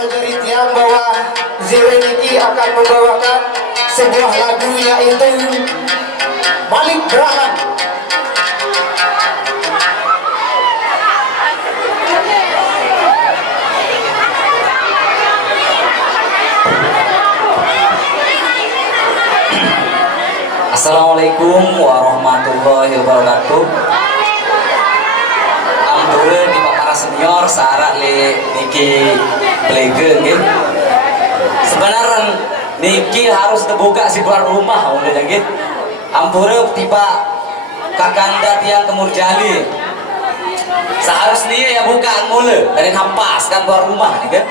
atau dari tiang bawah Zireniki akan membawakan sebuah lagu yaitu Balik Berahan. Assalamualaikum warahmatullahi wabarakatuh. Ampun di para senior sarak le niki playgen gitu. Sebenarnya niki harus terbuka si tuan rumah udah gitu. Ampun tiba kakanda tiang kemurjali. Seharusnya ya bukan mula dari hampas kan tuan rumah nih kan.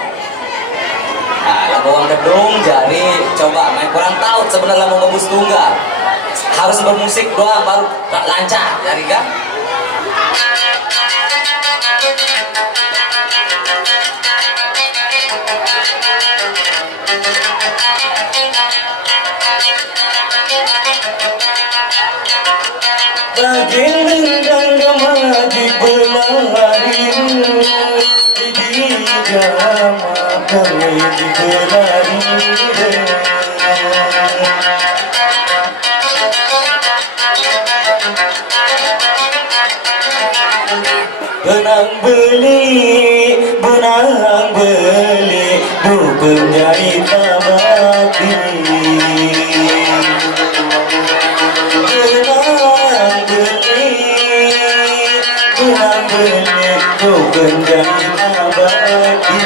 Nah, lagu orang gedung jadi coba main kurang tahu sebenarnya mau ngebus tunggal. Harus bermusik doang baru lancar jadi kan. Bagian gama di belari di gama kami di belari benang beli du penjari tabati benang beli du penjari tabati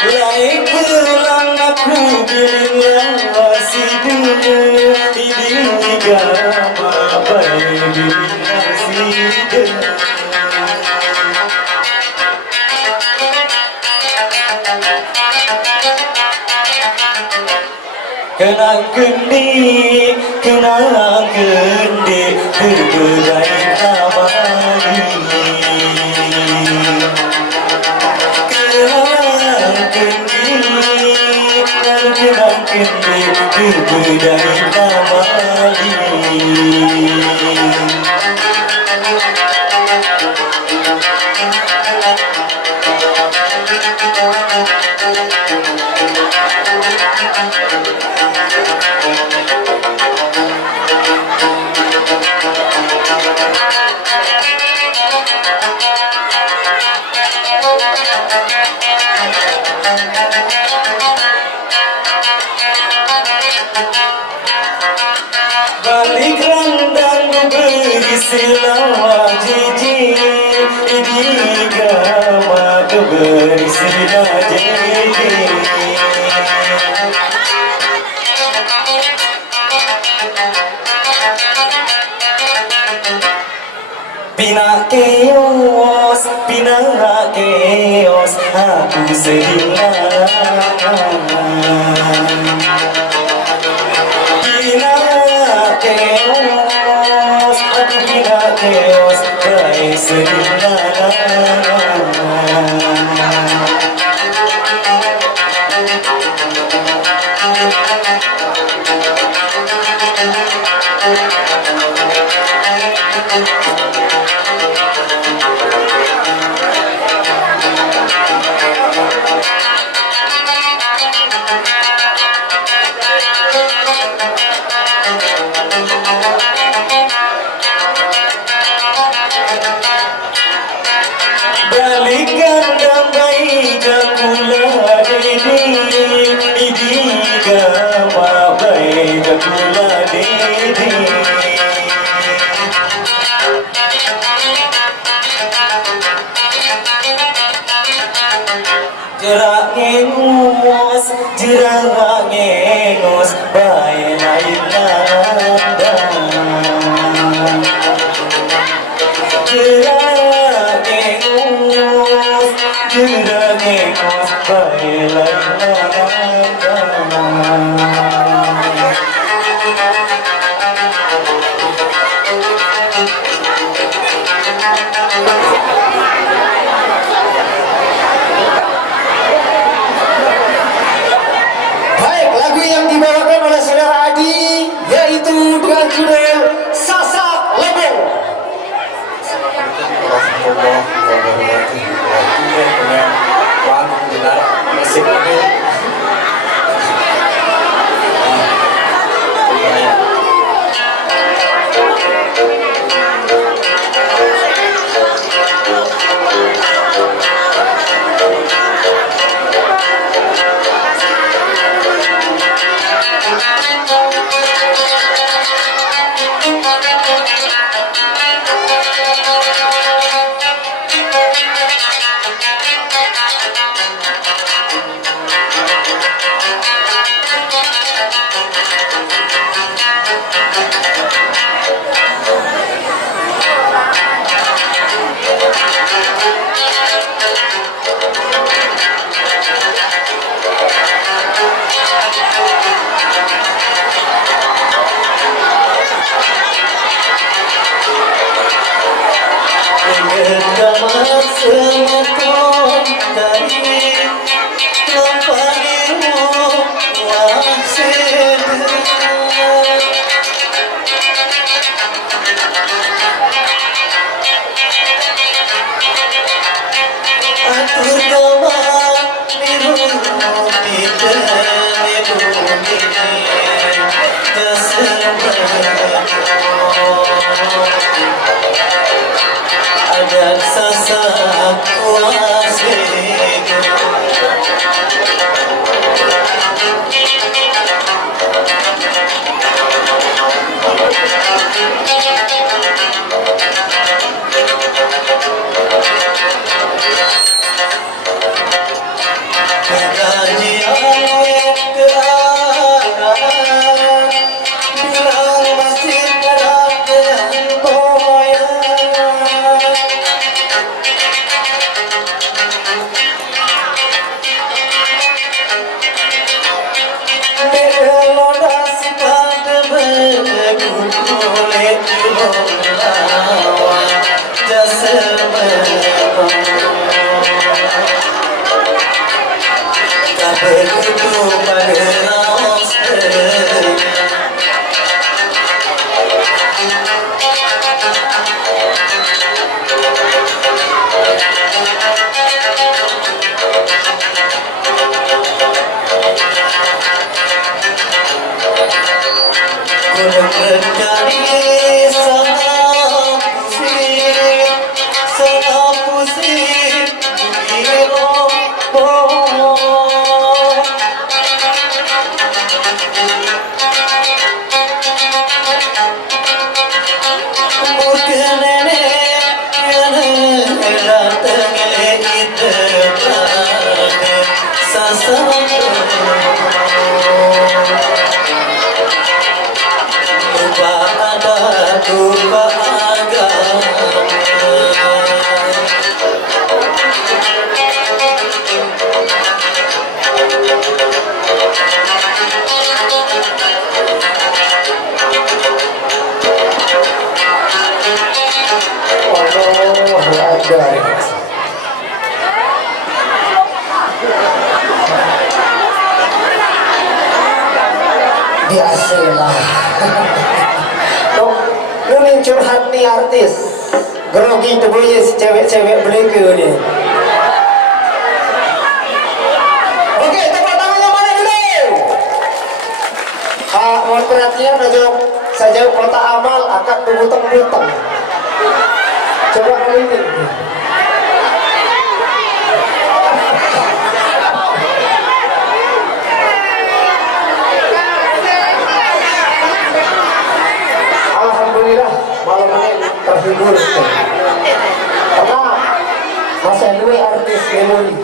Lai pulang aku bilang masih dulu di gama baik masih dulu. Kenang kendi berbedai abadi. Kenang kendi berbedai abadi. Balik randang beri silawa jiji di gama beri silawa jiji. Pina keos aku sedih. Chaos, baik balikan damai jakula di gama baik jakula didi. Jerak ngengus baik lain nanda. Jerak ngengus Jerengengos bae lain. Baik, lagu yang dibawakan oleh saudara Adi yaitu dengan judul Sasak Lebong. Rasulullah wabarakatuh. Dengan lagu benar musik ini. Gendamas semeton dari lamparimu wasit. Atur gawa biru dan sasak wasit. Kajian keadaan bilang masih terang dengan goyang. Melodasi pada bergulai lawan jasa tak begitu mengeras. Gunung berkali sangat pusing di rombong. Mungkin nenek yang datang itu pada sasaran. Lupa ada lupa agama. Allah Akbar. Biasalah. Ini curhat nih artis. Grogi tubuhnya si cewek-cewek beliku nih. Oke, tepuk tangannya mana dulu? Mohon perhatian saja kotak amal akan butang-butang. Coba keliling. Alhamdulillah malam ini terhibur. Karena masih dua artis memori,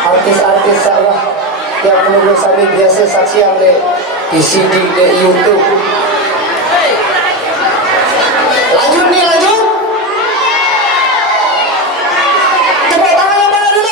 artis-artis saya yang menunggu kami biasa saksian di CD di YouTube. Lanjut nih, lanjut. Tepuk tangan yang mana dulu?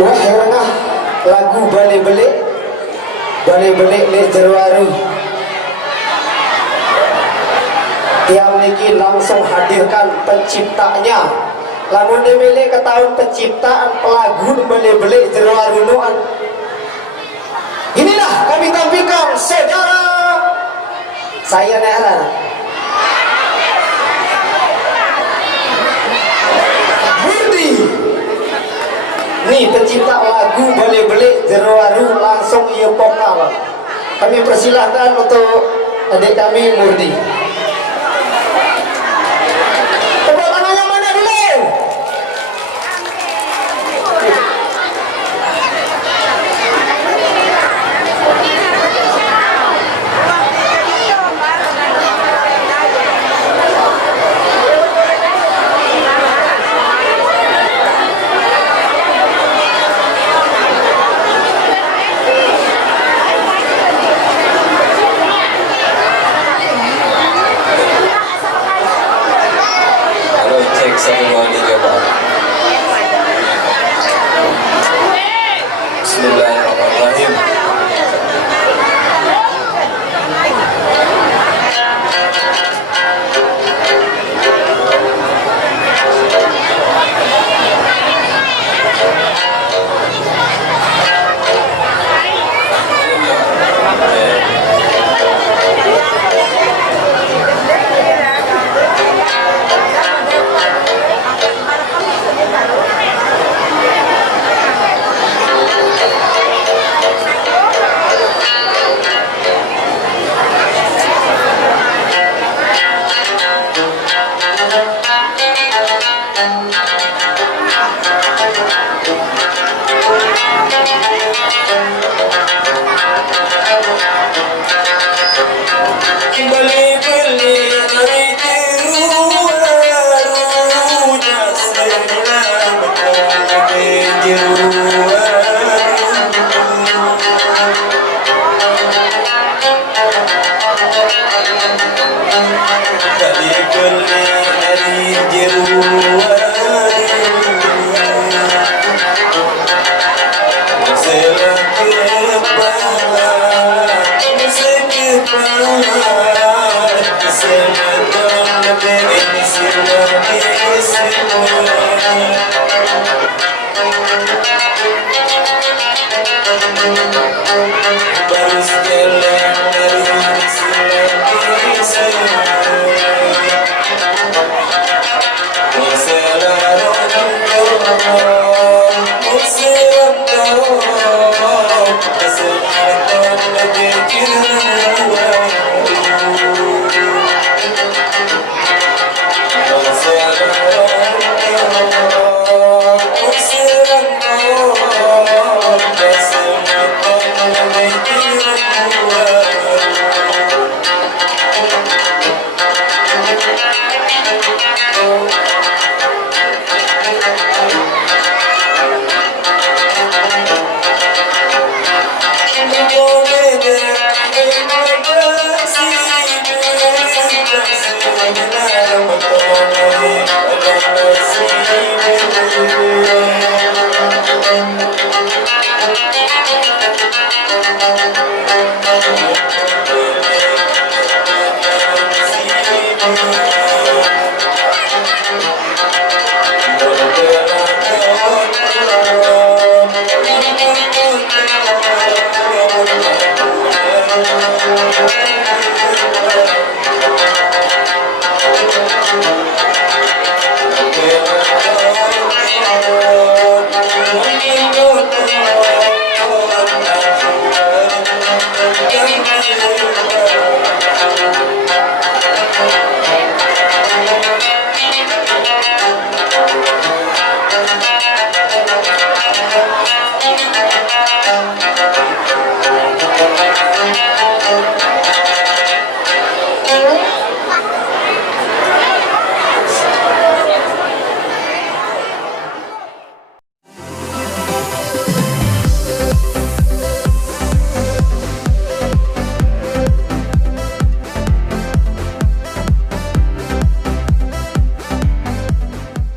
Wah herna lagu balik-balik le Jerwaru. Yang niki langsung hadirkan penciptanya. Lamun dibeli ke tahun penciptaan pelagu balik-balik Jerwaru nuan. Inilah kami tampilkan saudara saya Nera. Nih pencipta lagu balik-balik Jerwaru langsung ia vokal. Kami persilahkan untuk adik kami Murdi. Tepuk tangannya mana dulu? Cek 1 2 3 Pak. Bismillahirrahmanirrahim. Oh